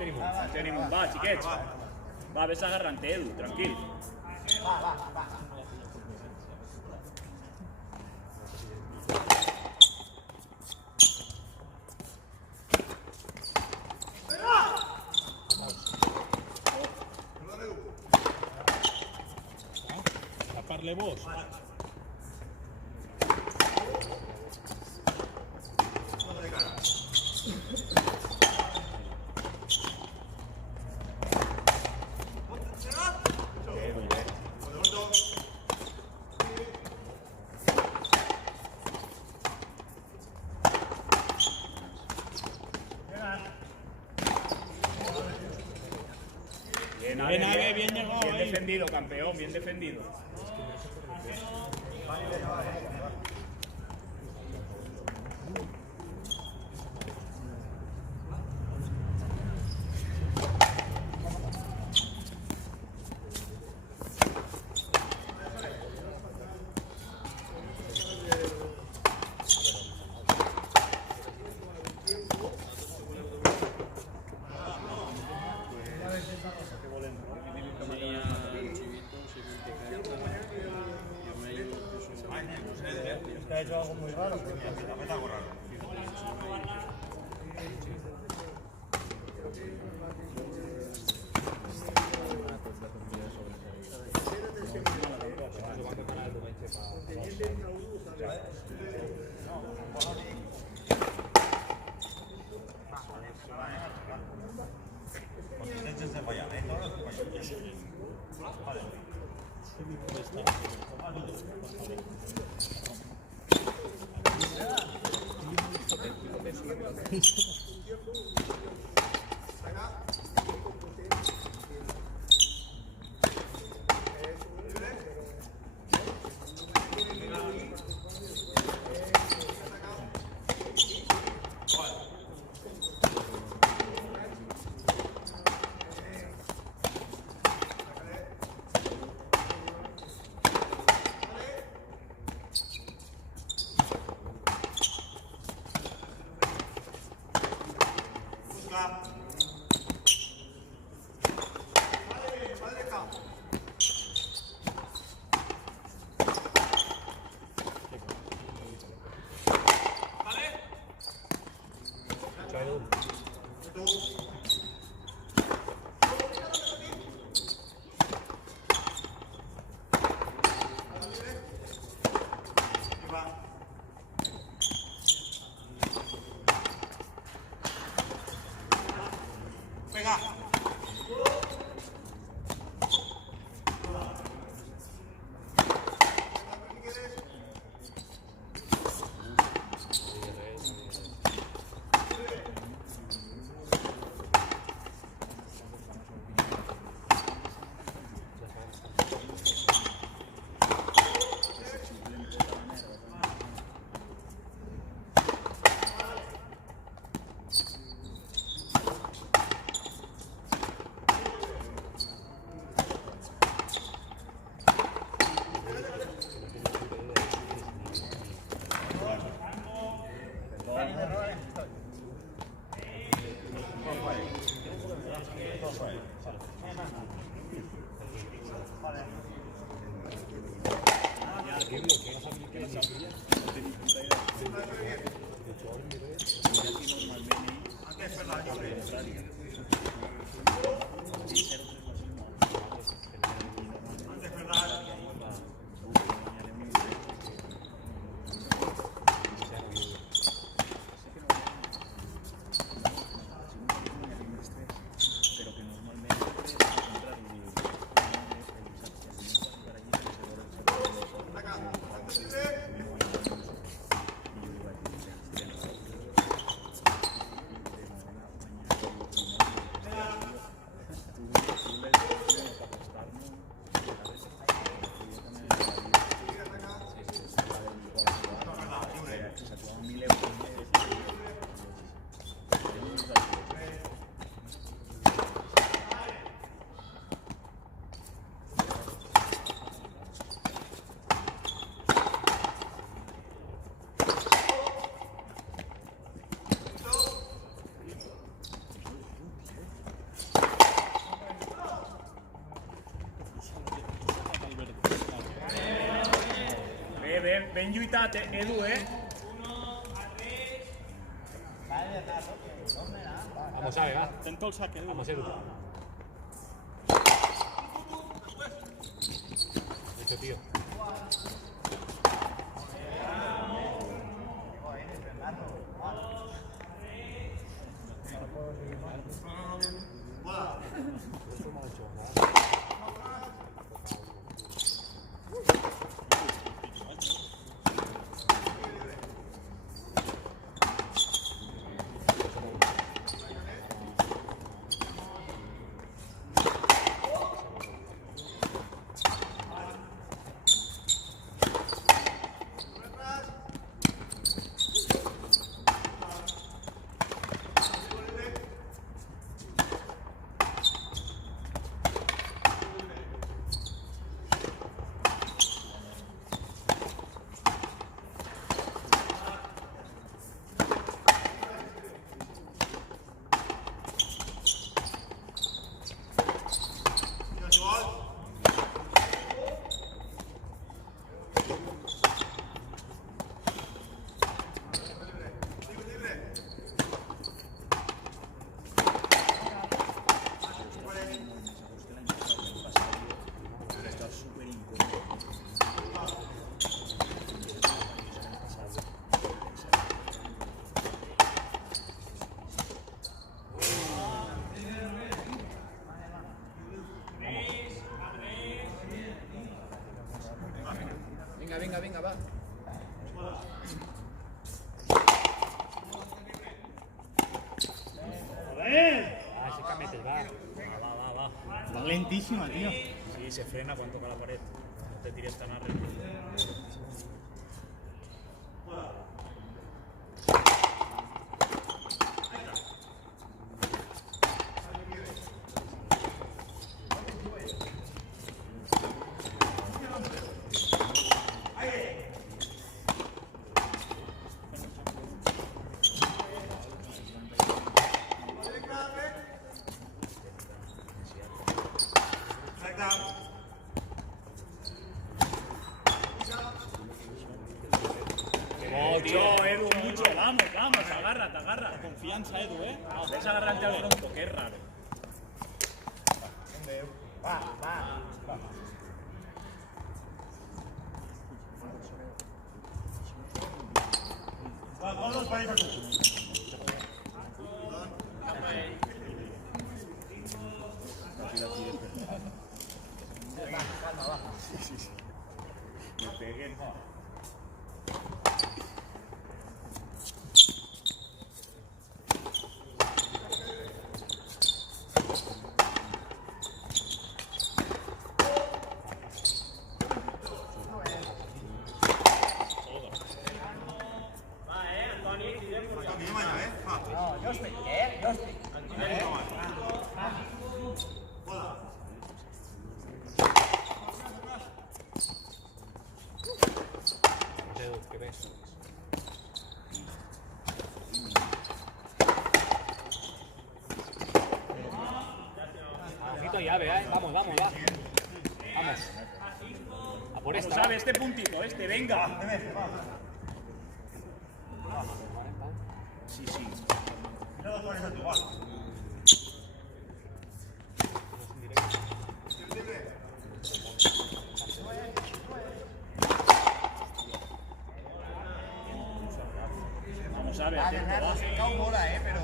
tenim un, va, xiquets. Va, vés agarrant, Edu, tranquil. Parle vos. Bien llegado. Bien defendido, campeón, bien defendido. Ha hecho algo muy raro, pero me hace algo raro. Consistenza sbagliata, Ben lluitat, Edu, Vamos, Ave, va. Intento el saque. Vamos, Edu. Hecho, tío. Venga, va. Ese cametes, va. Va lentísima, tío. Sí, se frena cuando toca la pared. No te tires tan arriba. Tío, Edu, mucho. Vamos, agárrate. Confianza, Edu, Ves agarrarte al tronco, que es raro. Va. Todos para ir a Me pegué. Edu, ¿qué ves? Ojito llave, Vamos, va. Vamos. A por esta. ¿Sabes? Este puntito, venga. Sí. Mira los pares a tu gol. Vamos a ver, atento, va. Cau mola, pero...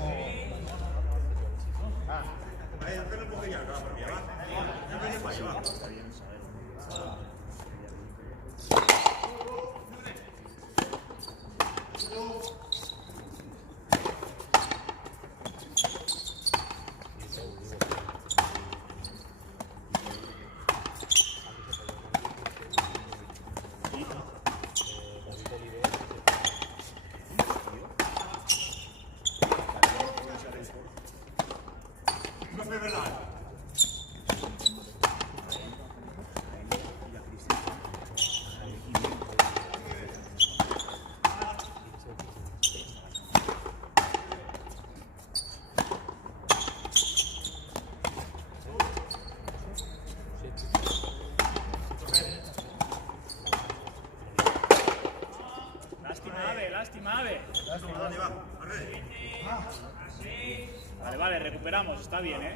Ahí, hazle un poquillo acá, porque ya va. Ya me para allá, va. Está bien saberlo. Vale, vale, recuperamos, está bien, ¿eh?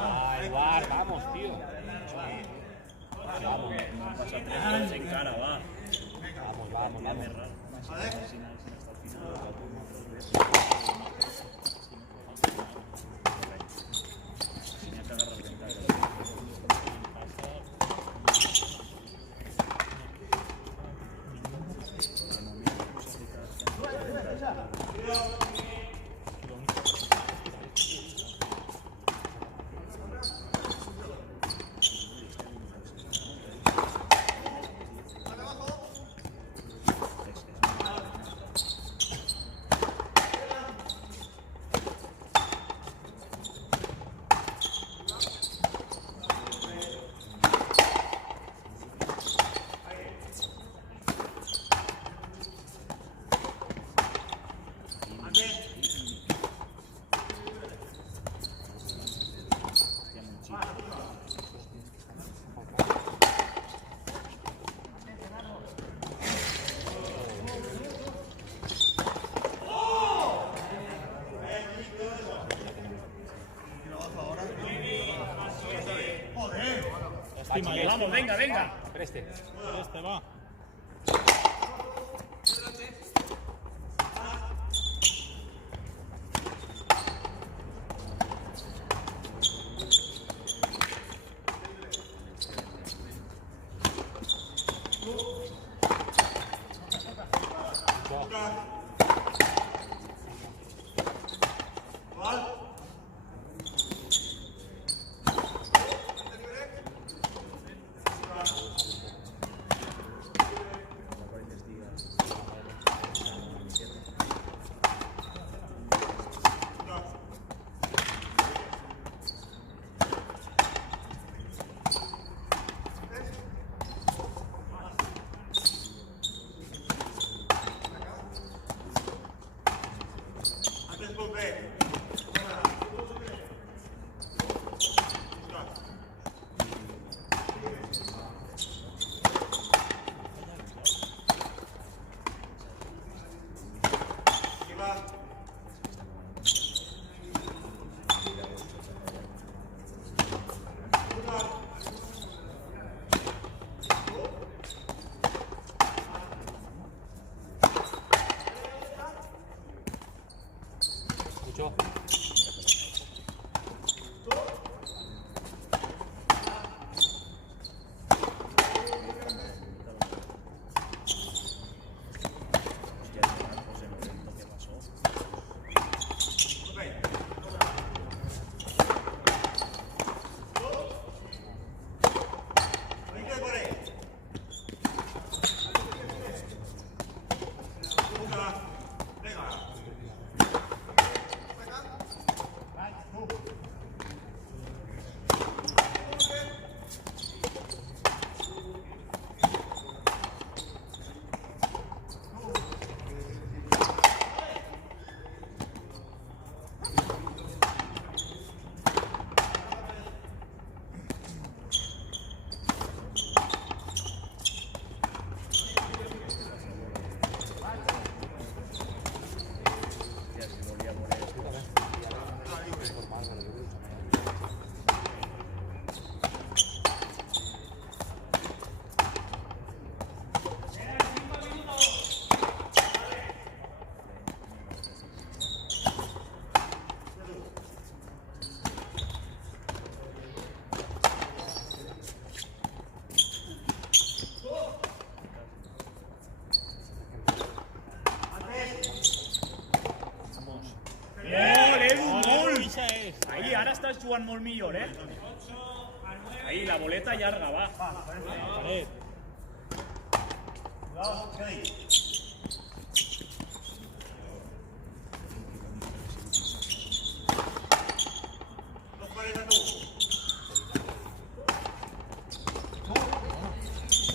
Ay, Bar, vamos, tío. Vamos, Pasa 3 goles en cara, va. vamos. Tenía que agarrar ventaja. Vamos, venga, venga. Preste. Este va. Mucho. Ahí, ahora estàs jugant molt millor, eh? Ahí, la boleta llarga, va. Pared.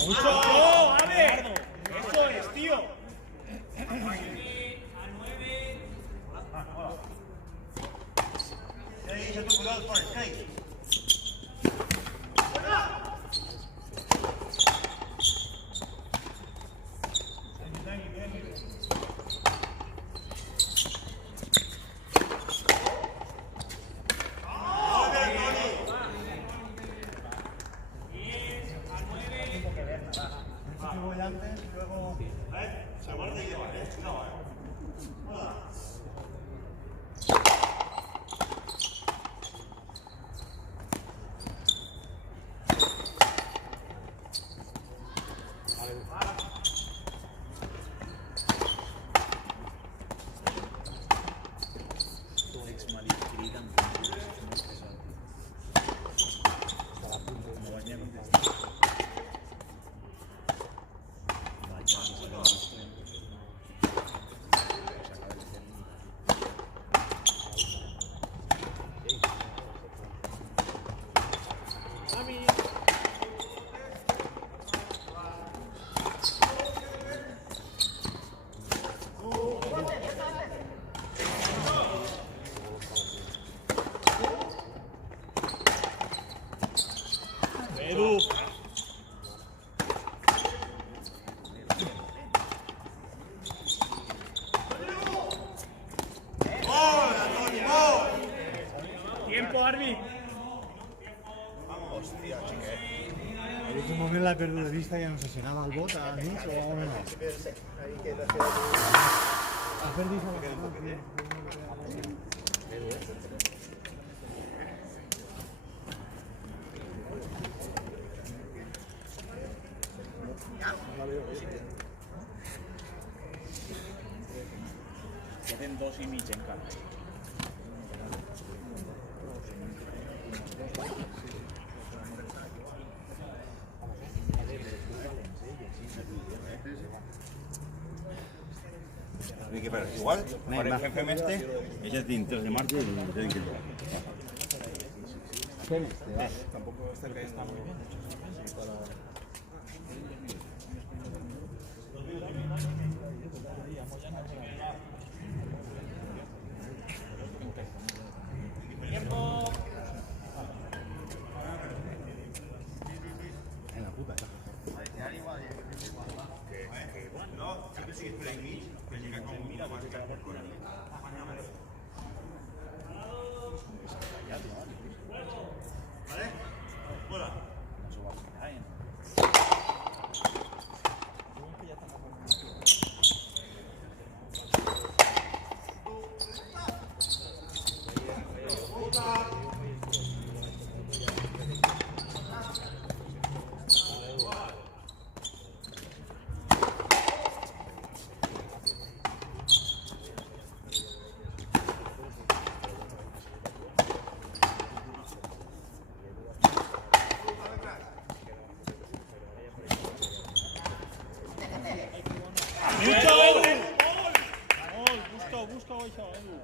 ¡Oh, a ver! Eso es, tío. Edu. Tiempo, Arby. Hòstia, xiquet. En l'últim moment l'he perdut de vista, ja no sé si anava al bot, a mig o a menor. Ha perdut a la Queden 2 i mig encara. Igual, fem este, ella tiene 3 de marcha y tienen que jugar. Tampoco está muy bien. Busca hoy, Edu.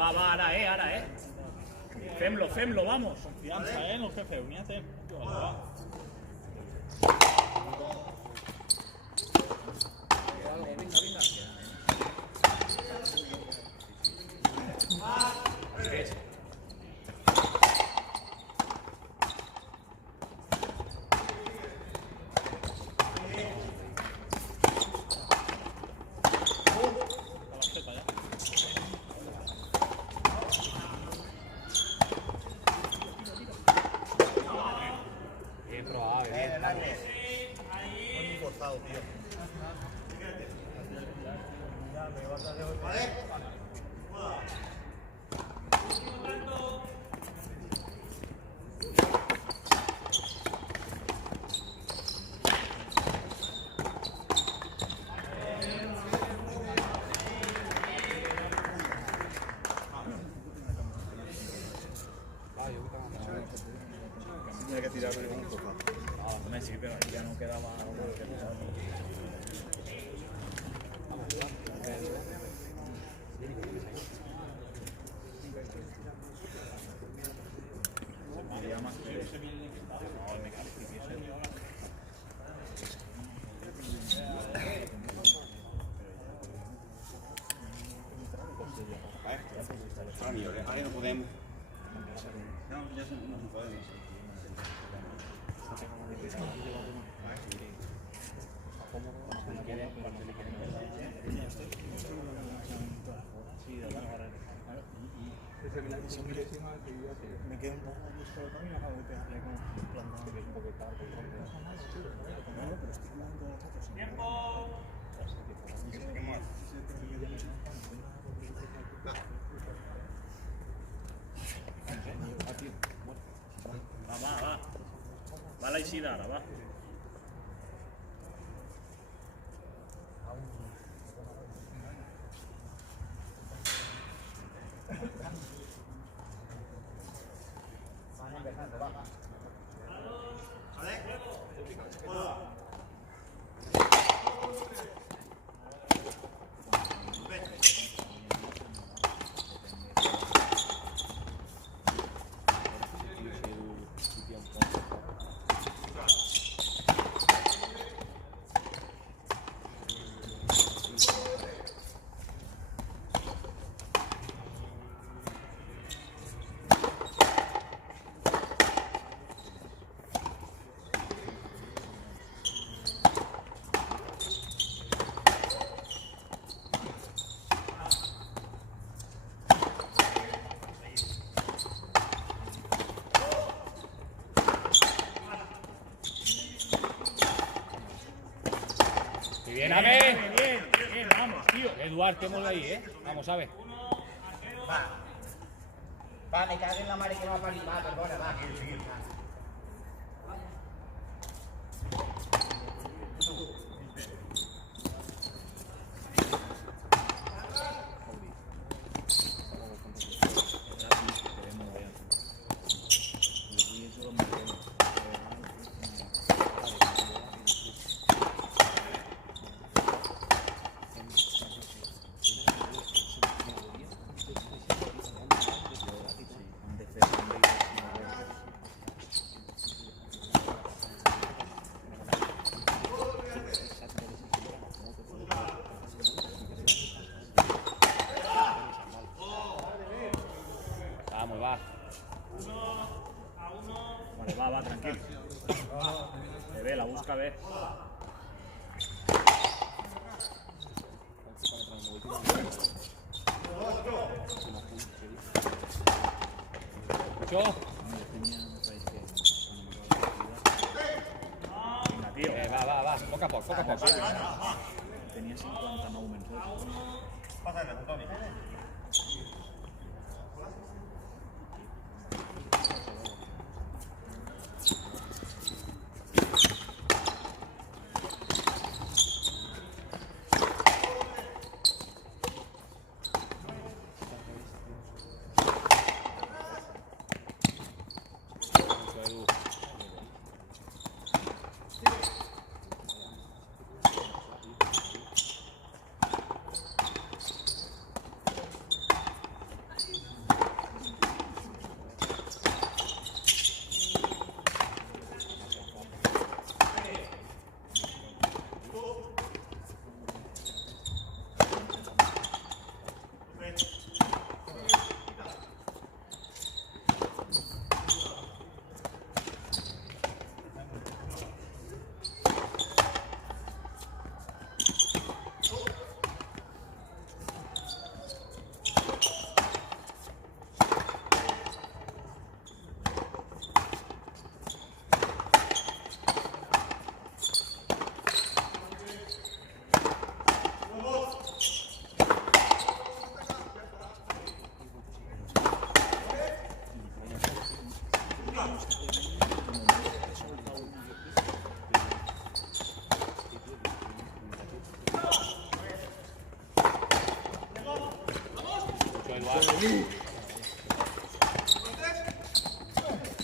Va, ara. Fem-lo, vamos. Confiança, no el que feu, n'hi ha temps. Va. Muy forzado, tío. que tirarlo con un sofá. Hombre, sí, pero ahí ya no quedaba algo que tirar. Sería más que eso. No, me cago en eso. Ahora millor, ara no podem... No, ja no se poden. Me quedo un poco buscado también, acabo de pegarle con un plan de que es un poco tarde. Bueno, pero estoy jugando a los datos. ¡Tiempo! Va. Va la Isida ara, va. Bien, bien, vamos, tío. Eduard, qué mola ahí, Vamos, a ver. Va, me cago en la madre que no va para animar, perdona, va. Vamos, va. Vale, va, tranquilo. Ve, la busca, ve. ¿Escuchó? Venga, tío. Va. Poco a poco. Tenia 59 mensajes. Pásame, Antoni.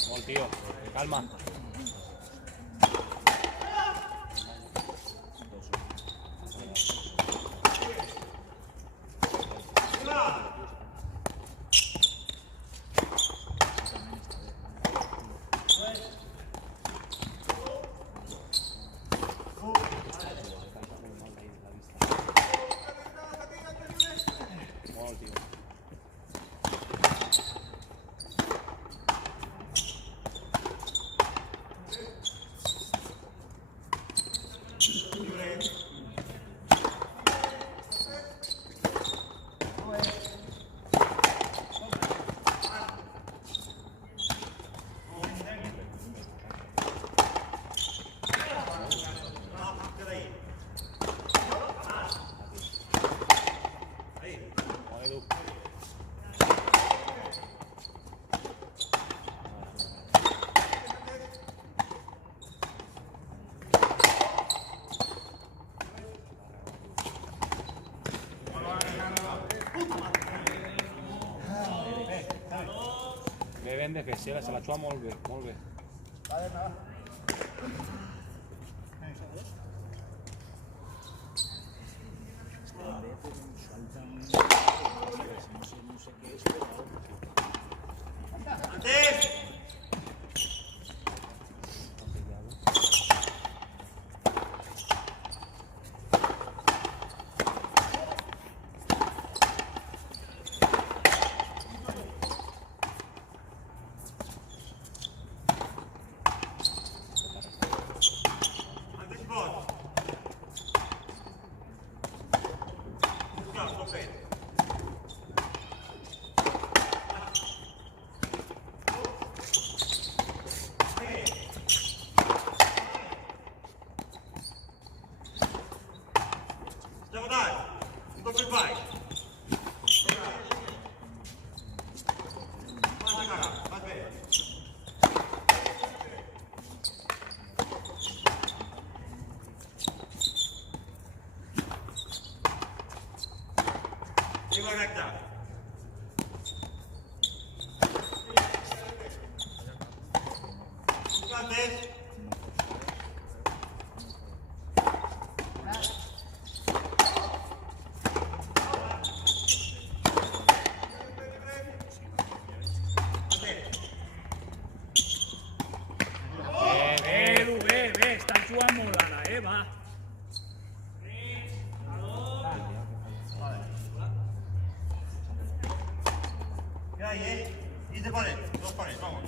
Molt, tío. Calma. Ben defensa, se la juga molt bé, molt bé. Bé, estan jugant molt ara, va. ¿Qué hay, Y te pares, dos pares, vamos.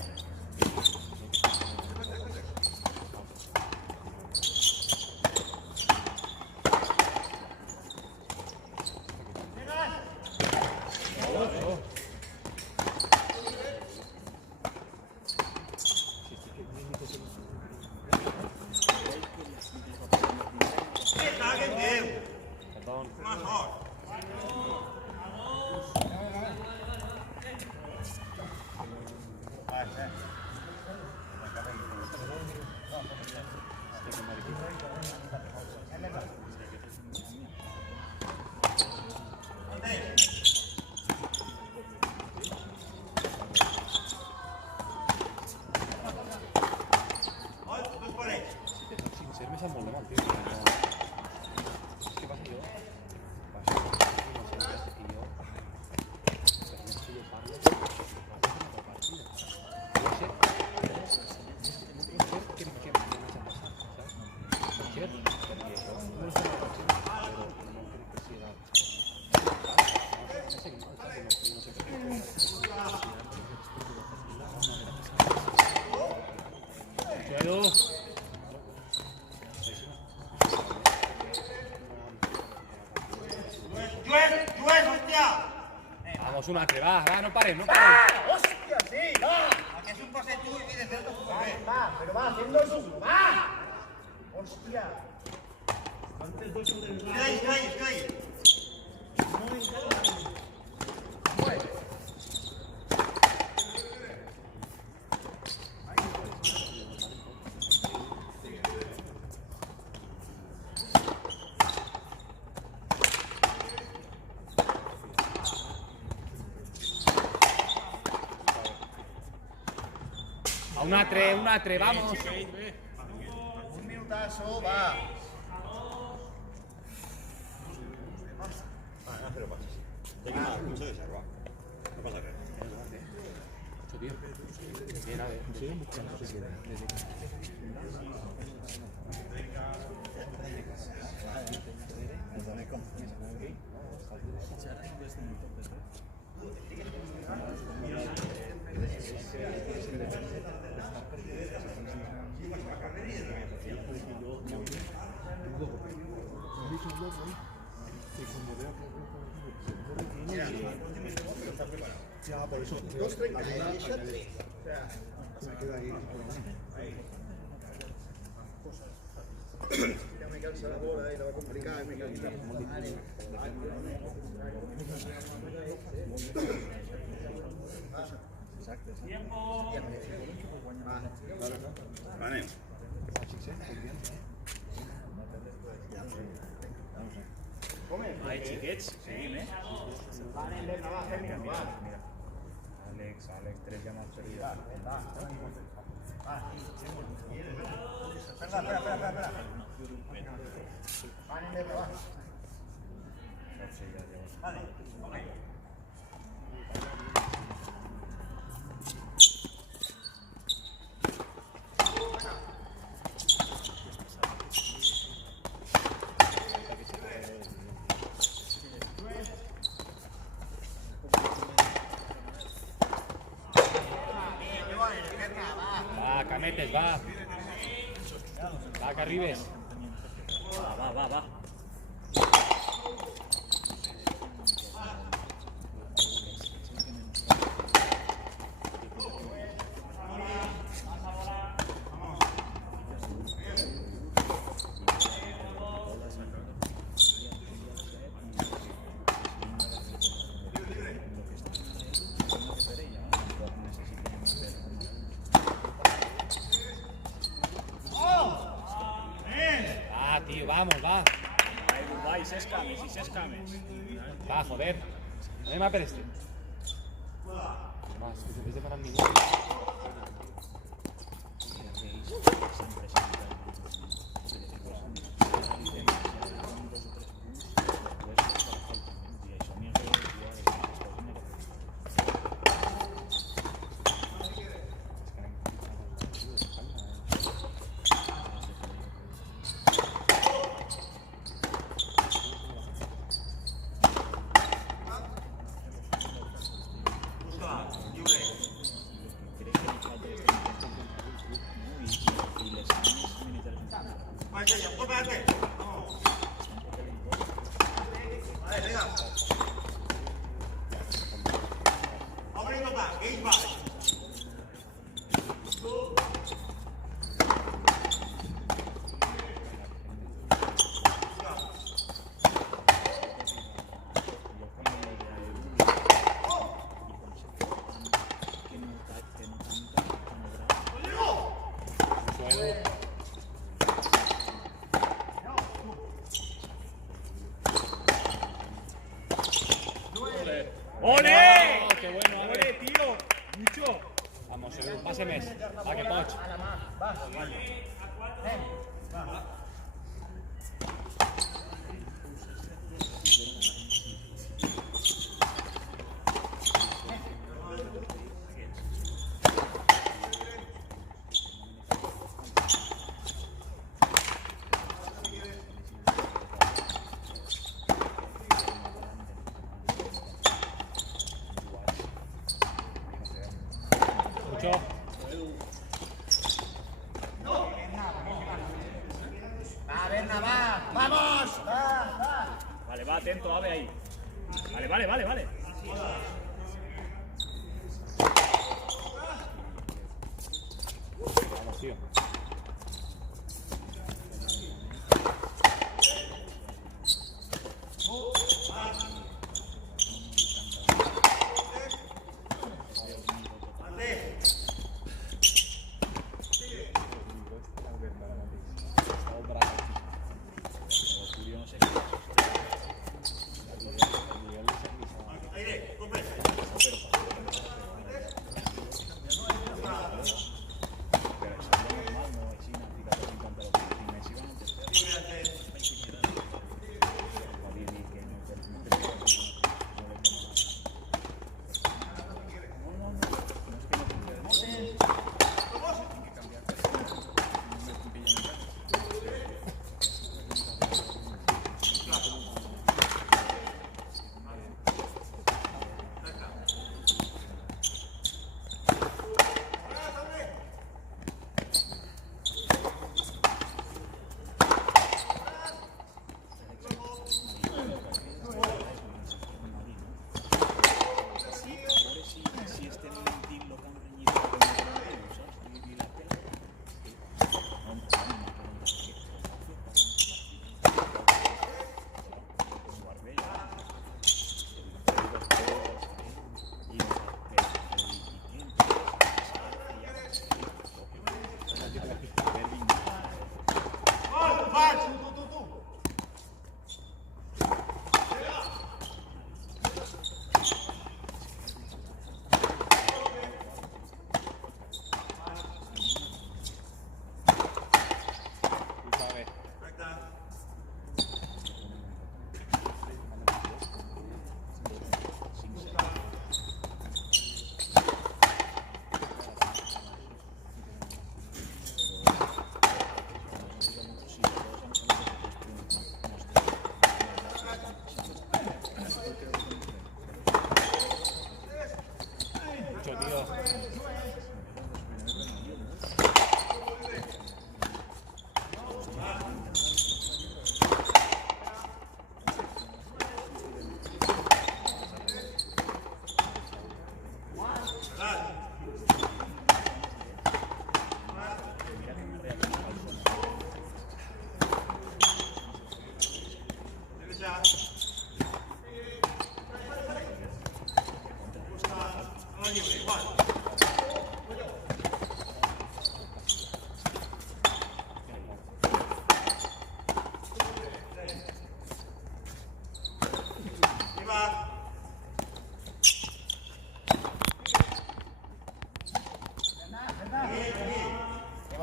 Vamos, un altre, va, no parem. ¡Hostia, sí! ¡Va! Aquí es un pase tú y de centro tú. ¡Va! ¡Pero va haciendo eso! ¡Va! ¡Hostia! Cae. Un altre, vamos. Un minutazo, va. No te lo pases. Te queda mucho de salva. No pasa nada. Bien, a ver. Ya, por eso. 2:30, Se me queda ahí. Ya me cansa la bola y lo va a complicar, me cansa. Vale. Ai, xiquets, seguim, Va, mira, va. Alex, 3 ya hemos perdido. Espera. Vale. Va, Cametes, va. Va, Carribes. Va. Va, tío, vamos, va. Va, y se escames. Va, joder. No me mates este. Va, es que se empieza para el minuto. ¡Ole! Oh, qué bueno, ¡Ole, Ale. tío! ¡Mucho! Vamos, páseme. Va, que poch. Mucho. Va, Berna, va. ¡Vamos! Va. Vale, va, atento, Ave ahí. Vale. Vamos, tío.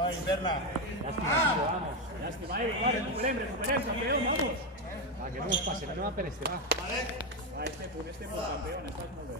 Lástima, tío, vamos. Lástima, recuperem, campeón, vamos. Va, que no us passi, anem a per este, va. Va, este punt, campeón, estàs molt bé.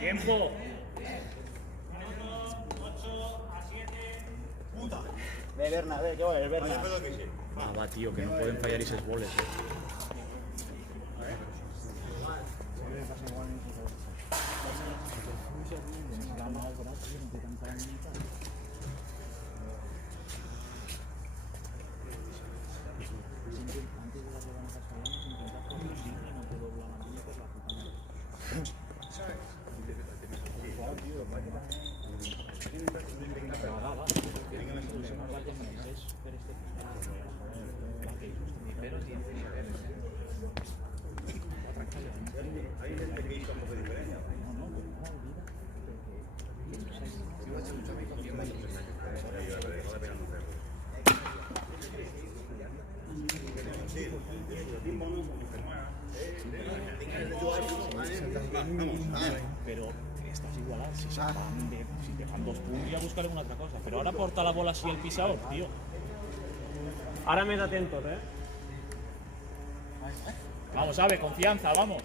Tiempo. Ve, Berna, ve, que voy, el Berna. Ah, va, tío, que no pueden fallar esos goles, Pero estás igualado. Si te fan 2 puntos, ya buscaré una otra cosa. Pero ahora porta la bola así el pisador, tío. Ara més atentos, Vamos, Ave, confianza, vamos.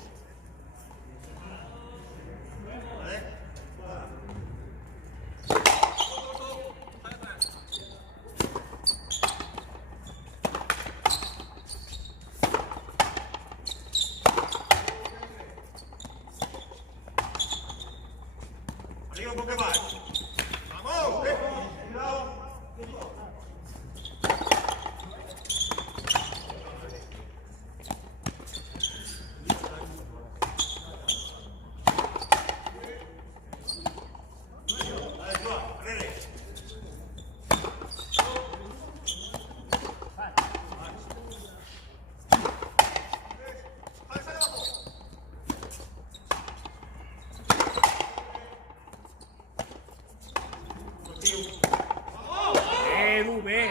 Edu, ve.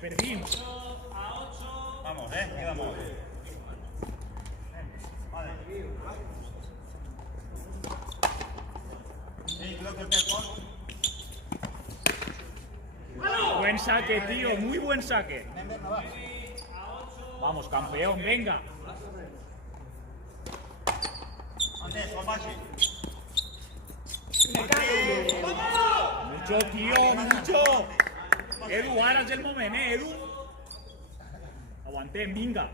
Perdim. Vamos, quedamos. Vale. Sí, creo que es mejor. Buen saque, tío, muy buen saque. Vamos, campeón, venga. Andrés, Kovacic. Mucho, tío, mucho. Edu, ara és el moment, Edu. Aguantem, vinga.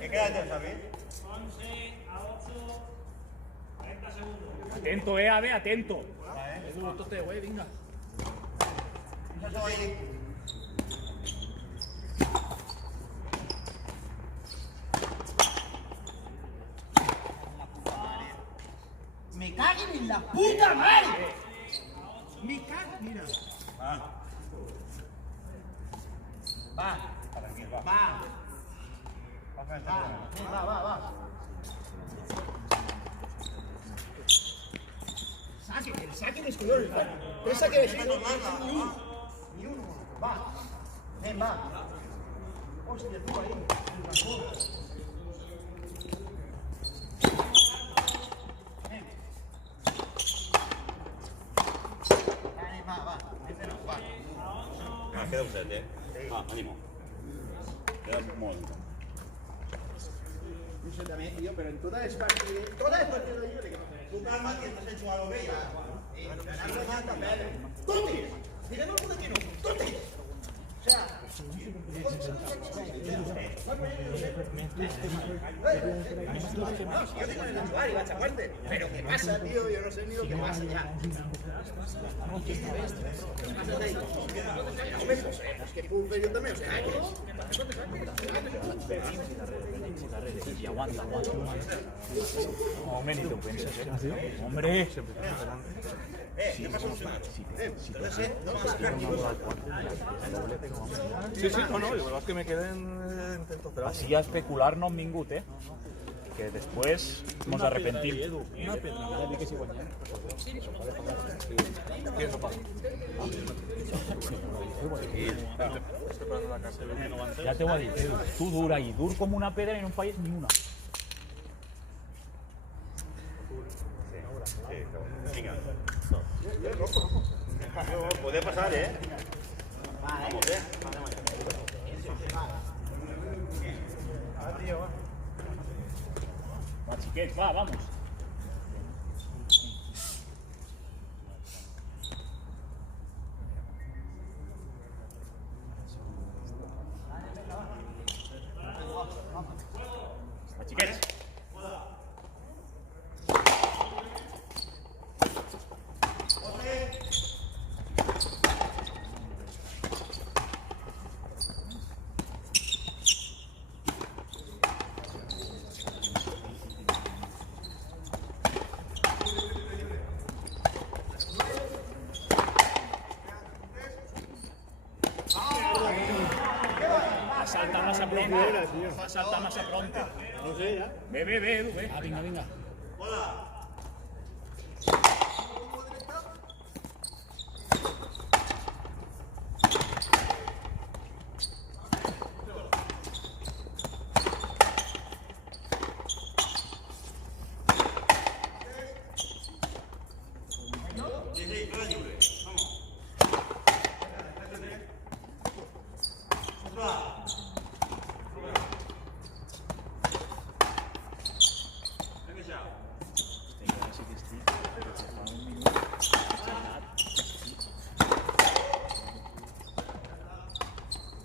¿Qué queda de Xavi? Atento, Ave, atento. Edu, toteo, venga. Eso ahí. la puta madre! Mi cago, mira. Va. Va. Saque de escudero. Pensa que decir ni uno. Va. Ven, va. Hostia, tú ahí. Queda un set, ánimo. Queda un momento. Un set también, tío, pero en todas las partidas. Todas las partidas de ellos. Tu calma, que estás hecho a lo bello. Ganar la mata, vale. ¡Tonti! Díganos por aquí no. ¡Tonti! O sea. Yo tengo en el usuario, va a aguante. Pero ¿qué pasa, tío? Yo no sé ni lo que pasa ya. Es que puse yo también, o sea, Y aguanta. Hombre, ni te piensas, Hombre. ¿Qué pasa? Sí, no, igual que me queden intentos de Así a especular no mingut, que después nos arrepentimos. una pedrada. Ya te voy a decir, Edu, tú dura y dur como una pedra y no falles ni una. Venga. Puede pasar, Vamos, Va, xiquets, va, vamos. Va, xiquets. Salta más a pronto. No sé, ya. Ve, Edu, ve. Venga.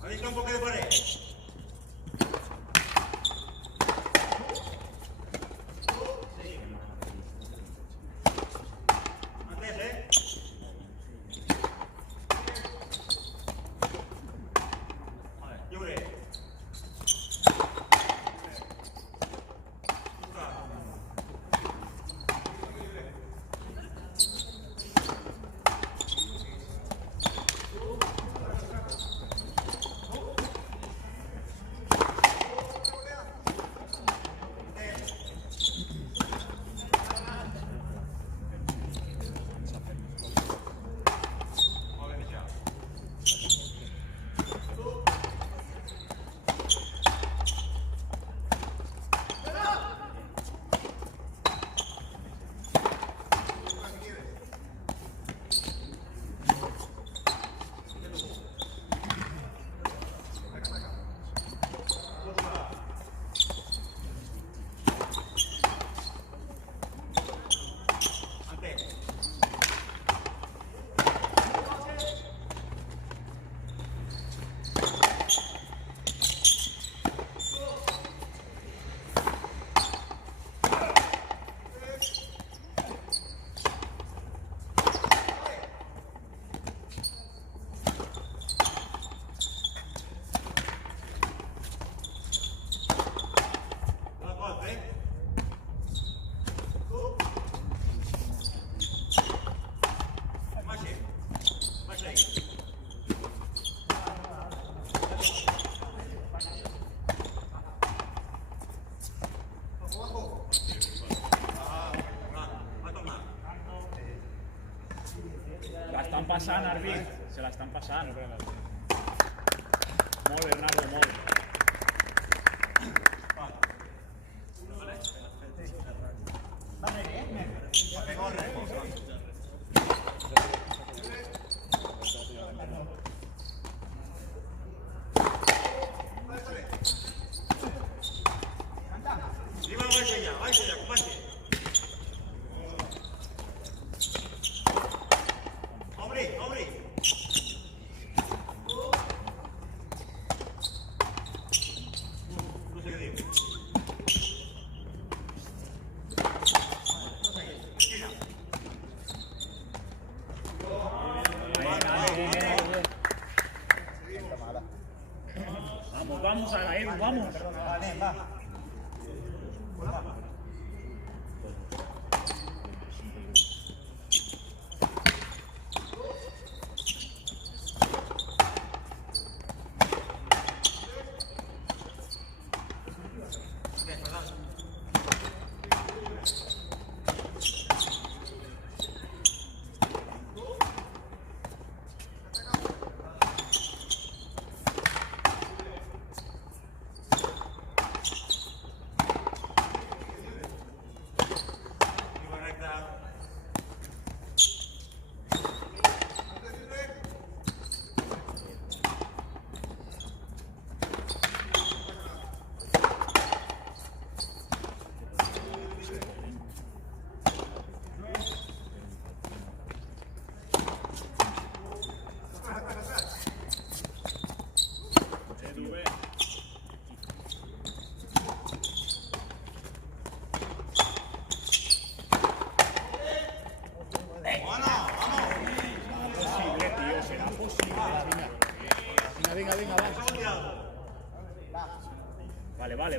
¿Habéis un poco de pared? l'àrbit se l'estan passant. Molt, Bernardo, molt. Vamos, vamos, Araev, vamos. Vale, va. Venga, va.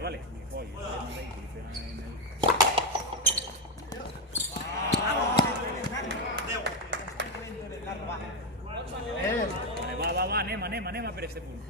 Vale. Va, anem per este punt.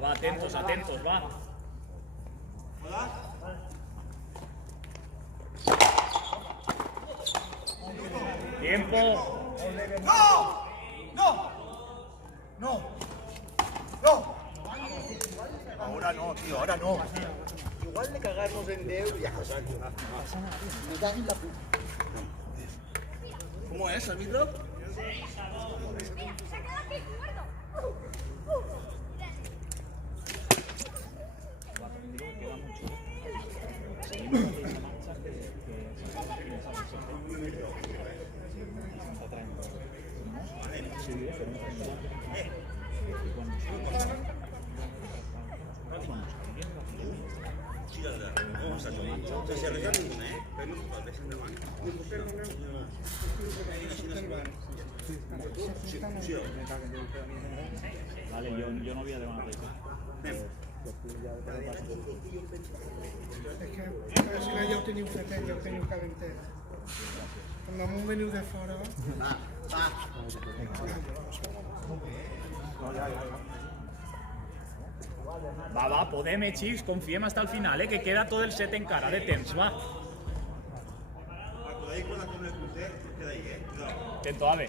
Va, atentos, va. Tiempo. No. Ahora no, tío, ahora no. Igual de cagarnos en Déu y a casar. Me da en la puta. ¿Cómo es, árbitro? 6-2. Mira, se ha quedado aquí, muerto. Vale, yo no voy a demorar eso. És que si no ja ho teniu fet, ja ho teniu calentet. Quan damunt veniu de fora... Va, podem, xics, confiem hasta el final, que queda tot el set encara de temps, va. Atento, Ave.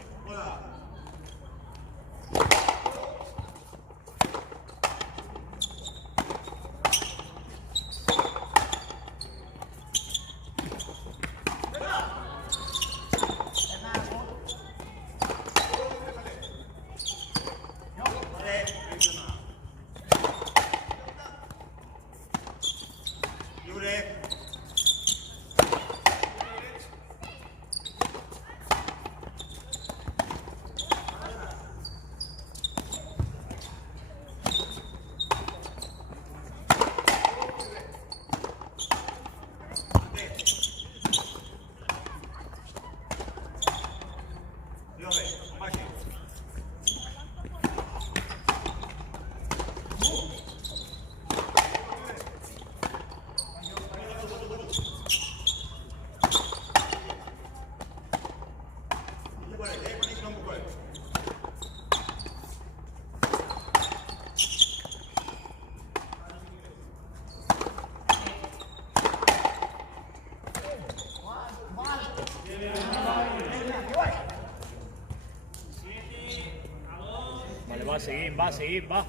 Vale, va, seguim, va.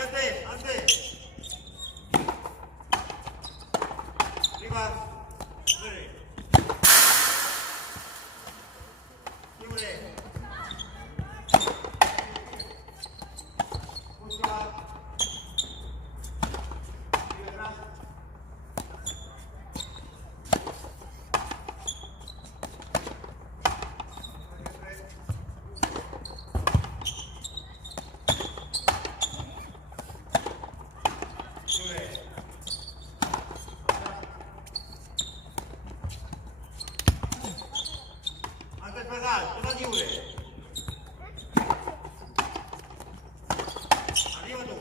antes. Arriba. Libre. Libre. Busca. Libre atrás. Antes pedal lliure. Arriba tu.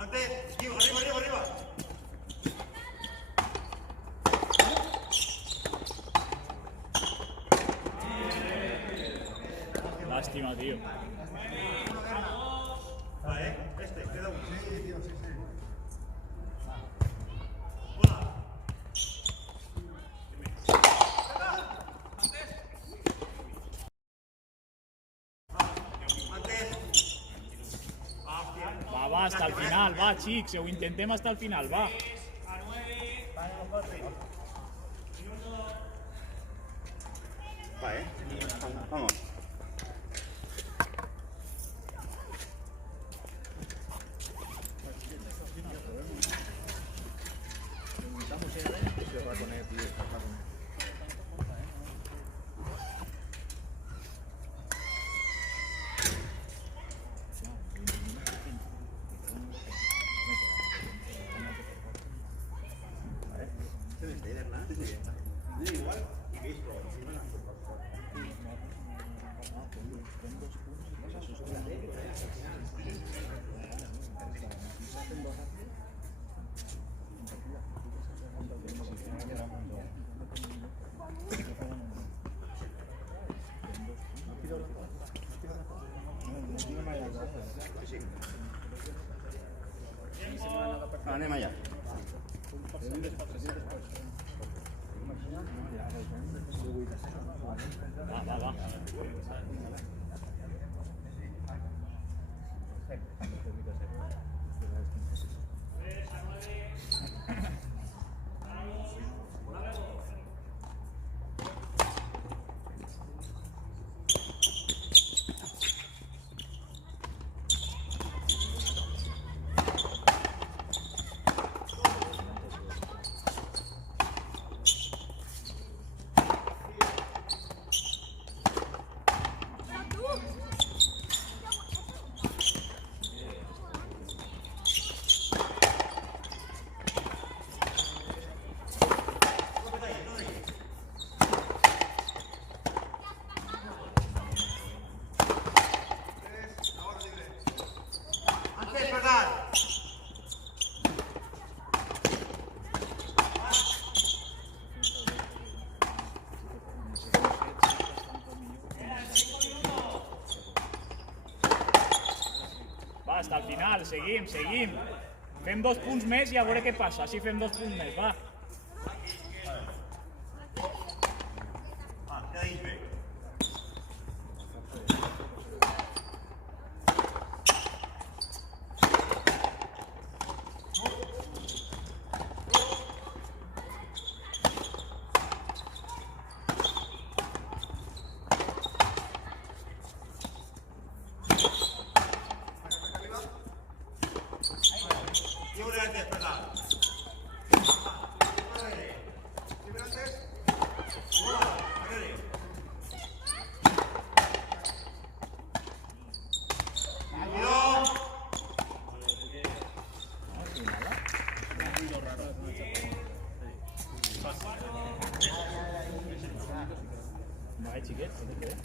Antes, arriba. Lástima, tío. Vale, queda uno. Va, hasta el final, va, xics, ho intentem hasta el final, va. Va, vamos. Anem allà. Va. Antes pedal. Va, hasta el final, seguim. Fem 2 punts més i a veure què passa. Així fem 2 punts més, va. Queda dins bé. Lliure antes, pedal. Ai, xiquet, què té?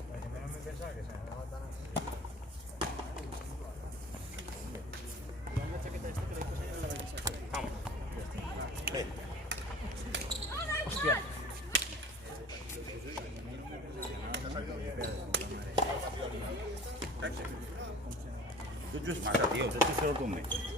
Hòstia. Tu jugues massa, tio. Tens que fer-ho tu més.